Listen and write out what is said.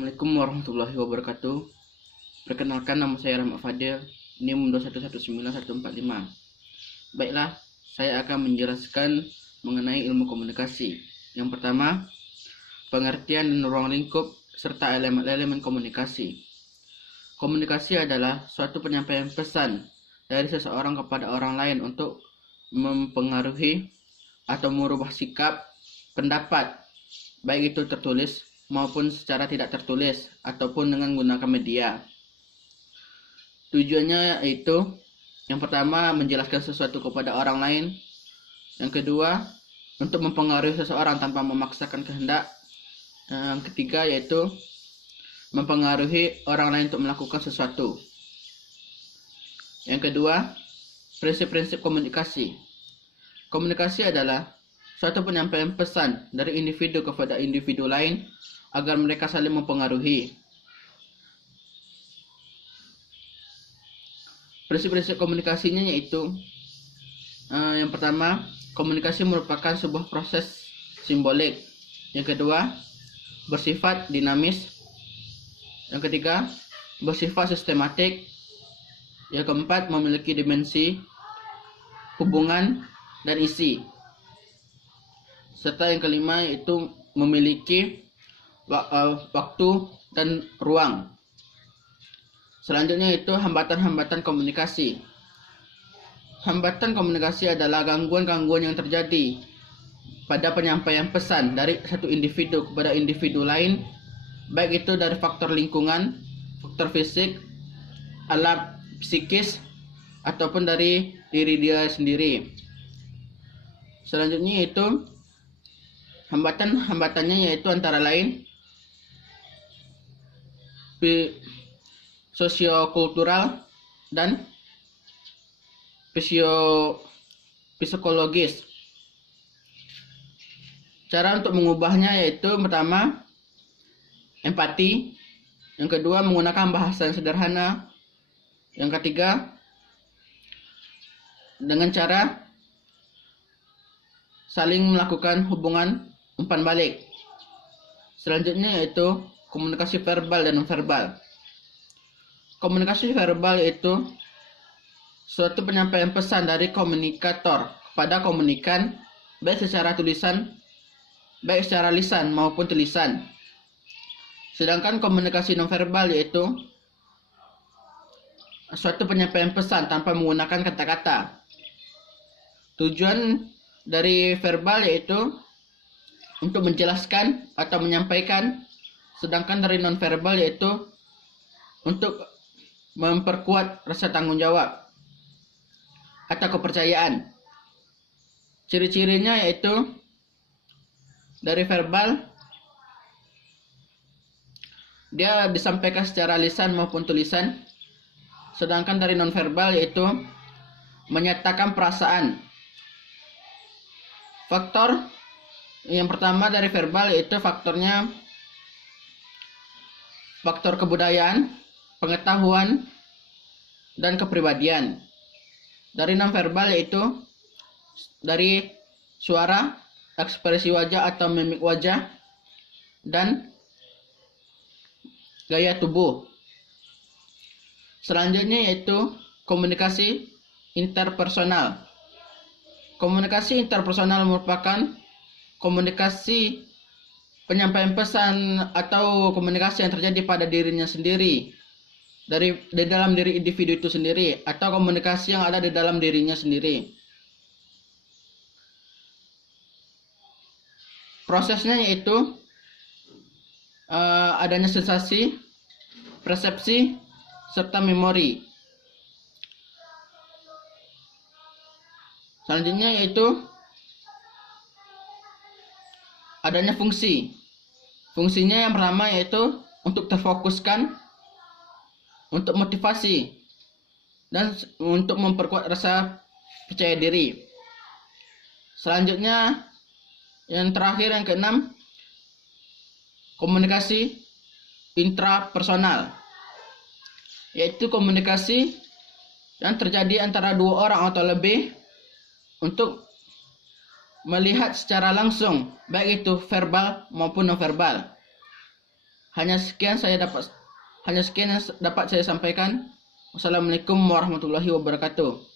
Assalamualaikum warahmatullahi wabarakatuh. Perkenalkan, nama saya Rahmat Fadil, NIM 2119145. Baiklah, saya akan menjelaskan mengenai ilmu komunikasi. Yang pertama, pengertian dan ruang lingkup serta elemen-elemen komunikasi. Komunikasi adalah suatu penyampaian pesan dari seseorang kepada orang lain untuk mempengaruhi atau merubah sikap, pendapat, baik itu tertulis maupun secara tidak tertulis ataupun dengan menggunakan media. Tujuannya yaitu yang pertama menjelaskan sesuatu kepada orang lain, yang kedua untuk mempengaruhi seseorang tanpa memaksakan kehendak, yang ketiga yaitu mempengaruhi orang lain untuk melakukan sesuatu. Yang kedua, prinsip-prinsip komunikasi. Komunikasi adalah suatu penyampaian pesan dari individu kepada individu lain agar mereka saling mempengaruhi. Prinsip-prinsip komunikasinya yaitu yang pertama, komunikasi merupakan sebuah proses simbolik. Yang kedua, bersifat dinamis. Yang ketiga, bersifat sistematik. Yang keempat, memiliki dimensi, hubungan, dan isi. Serta yang kelima yaitu memiliki waktu dan ruang. Selanjutnya itu hambatan-hambatan komunikasi. Hambatan komunikasi adalah gangguan-gangguan yang terjadi pada penyampaian pesan dari satu individu kepada individu lain, baik itu dari faktor lingkungan, faktor fisik, alam psikis, ataupun dari diri dia sendiri. Selanjutnya itu hambatan-hambatannya yaitu antara lain sosiokultural dan psikologis. Cara untuk mengubahnya yaitu pertama, empati. Yang kedua, menggunakan bahasa yang sederhana. Yang ketiga, dengan cara saling melakukan hubungan umpan balik. Selanjutnya yaitu komunikasi verbal dan non-verbal. Komunikasi verbal yaitu suatu penyampaian pesan dari komunikator kepada komunikan, baik secara lisan maupun tulisan. Sedangkan komunikasi non-verbal yaitu suatu penyampaian pesan tanpa menggunakan kata-kata. Tujuan dari verbal yaitu untuk menjelaskan atau menyampaikan, sedangkan dari non-verbal yaitu untuk memperkuat rasa tanggung jawab atau kepercayaan. Ciri-cirinya yaitu dari verbal dia disampaikan secara lisan maupun tulisan, sedangkan dari non-verbal yaitu menyatakan perasaan. Faktor yang pertama dari verbal yaitu faktor kebudayaan, pengetahuan, dan kepribadian. Dari non-verbal yaitu dari suara, ekspresi wajah atau mimik wajah, dan gaya tubuh. Selanjutnya yaitu komunikasi interpersonal. Komunikasi interpersonal merupakan komunikasi penyampaian pesan atau komunikasi yang terjadi pada dirinya sendiri, dari dalam diri individu itu sendiri, atau komunikasi yang ada di dalam dirinya sendiri. Prosesnya yaitu adanya sensasi, persepsi, serta memori. Selanjutnya yaitu adanya fungsi. Fungsinya yang pertama yaitu untuk terfokuskan, untuk motivasi, dan untuk memperkuat rasa percaya diri. Selanjutnya yang terakhir, yang keenam, komunikasi intrapersonal, yaitu komunikasi yang terjadi antara dua orang atau lebih untuk melihat secara langsung, baik itu verbal maupun non-verbal. Hanya sekian yang dapat saya sampaikan. Wassalamualaikum warahmatullahi wabarakatuh.